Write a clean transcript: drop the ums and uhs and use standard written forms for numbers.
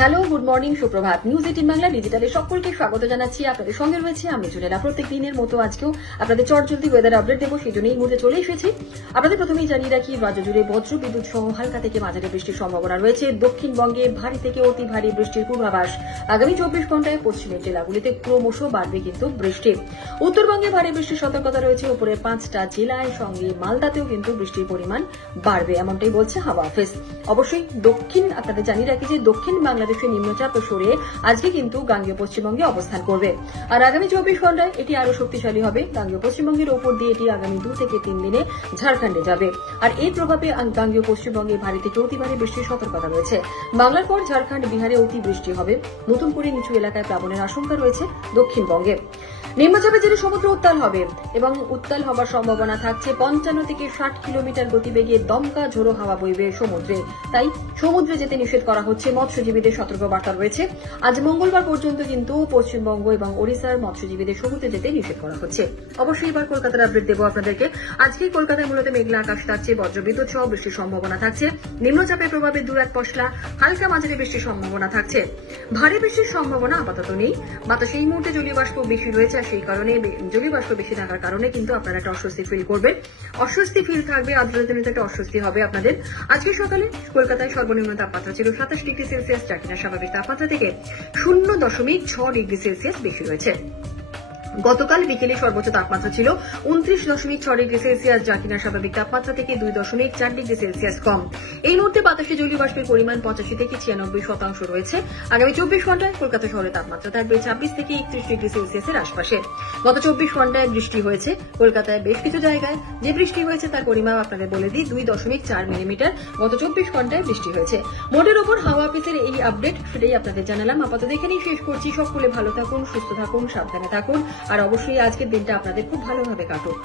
Hello, good morning, সুপ্রভাত। News 18 Bangla ডিজিটালে সকলকে স্বাগত জানাচ্ছি। আপনাদের সঙ্গে রয়েছে আমি জুনেলা। প্রত্যেক দিনের মতো আজকেও আপনাদের চটজলদি ওয়েদার আপডেট দেবো, সেই জন্য এই মুহূর্তে চলে এসেছি। আপনাদের প্রথমেই জানিয়ে রাখি, রাজ্য জুড়ে বজ্র বিদ্যুৎ সহ হালকা থেকে মাঝারি বৃষ্টির সম্ভাবনা রয়েছে। দক্ষিণবঙ্গে ভারী থেকে অতি ভারী বৃষ্টির পূর্বাভাস। আগামী 24 ঘন্টায় পশ্চিমের জেলাগুলিতে ক্রমশ বাড়বে কিন্তু বৃষ্টি। উত্তরবঙ্গে ভারী বৃষ্টির সতর্কতা রয়েছে উপরের 5টা জেলায়, সঙ্গে মালদাতেও কিন্তু বৃষ্টির পরিমাণ বাড়বে, এমনটাই বলছে হাওয়া অফিস। অবশ্যই আপনাদের জানিয়ে রাখি যে দক্ষিণ বাংলাদেশের নিম্নচাপ সরে আজকে কিন্তু গাঙ্গেয় পশ্চিমবঙ্গে অবস্থান করবে। আর আগামী 24 ঘন্টায় এটি আরো শক্তিশালী হবে। গাঙ্গেয় পশ্চিমবঙ্গের ওপর দিয়ে এটি আগামী 2 থেকে 3 দিনে ঝাড়খণ্ডে যাবে। আর এর প্রভাবে গাঙ্গেয় পশ্চিমবঙ্গে ভারী থেকে অতি ভারী বৃষ্টির সতর্কতা রয়েছে। বাংলার পর ঝাড়খণ্ড, বিহারে অতি বৃষ্টি হবে। নতুন করে নিচু এলাকায় প্লাবনের আশঙ্কা রয়েছে দক্ষিণবঙ্গে। নিম্নচাপের জেরে সমুদ্র উত্তাল হবে এবং উত্তাল হওয়ার সম্ভাবনা থাকছে। 55 থেকে 60 কিলোমিটার গতিবেগে দমকা ঝোড়ো হাওয়া বইবে সমুদ্রে। তাই সমুদ্রে যেতে নিষেধ করা হচ্ছে। মৎস্যজীবীদের সতর্কবার্তা রয়েছে। আজ মঙ্গলবার পর্যন্ত কিন্তু পশ্চিমবঙ্গ এবং ওড়িশার মৎস্যজীবীদের সমুদ্রে যেতে নিষেধ করা হচ্ছে। অবশ্যই এবার কলকাতার আপডেট দেবো আপনাদেরকে। আজকে কলকাতায় মূলত মেঘলা আকাশ থাকছে, বজ্রবিদ্যুৎ সহ বৃষ্টির সম্ভাবনা থাকছে। নিম্নচাপের প্রভাবে দু এক পশলা হালকা মাঝারি বৃষ্টির সম্ভাবনা থাকছে। ভারী বৃষ্টির সম্ভাবনা আপাতত নেই। বাতাসে এই মুহূর্তে জলীয় বাষ্প বেশি রয়েছে, সেই কারণে জলীয় বাষ্প বেশি থাকার কারণে কিন্তু আপনারা একটা অস্বস্তি ফিল করবেন। অস্বস্তি ফিল থাকবে, আর্দ্রতাজনিত একটা অস্বস্তি হবে আপনাদের। আজকে সকালে কলকাতায় সর্বনিম্ন তাপমাত্রা ছিল 27 ডিগ্রি সেলসিয়াস, যা কিনা স্বাভাবিক তাপমাত্রা থেকে 0.6 ডিগ্রি সেলসিয়াস বেশি রয়েছে। গতকাল বিকেলে সর্বোচ্চ তাপমাত্রা ছিল 29.6 ডিগ্রি সেলসিয়াস, যা কিনা স্বাভাবিক তাপমাত্রা থেকে 2.4 ডিগ্রি সেলসিয়াস কম। এই মুহূর্তে বাতাসে জলীয় বাষ্পের পরিমাণ 85 থেকে 96% রয়েছে। আগামী 24 ঘন্টায় কলকাতা শহরে তাপমাত্রা থাকবে 26 থেকে 31 ডিগ্রি সেলসিয়াসের আশপাশে। গত 24 ঘন্টায় বৃষ্টি হয়েছে কলকাতায় বেশ কিছু জায়গায়। যে বৃষ্টি হয়েছে তার পরিমাপ আপনাদের বলে দিই, 2.4 মিলিমিটার গত 24 ঘন্টায় বৃষ্টি হয়েছে। মোটের ওপর হাওয়া অফিসের এই আপডেট, সেটাই আপনাদের জানালাম। আপাতত এখানেই শেষ করছি। সকলে ভালো থাকুন, সুস্থ থাকুন, সাবধানে থাকুন। আর অবশ্যই আজকের দিনটা আপনাদের খুব ভালোভাবে কাটুক।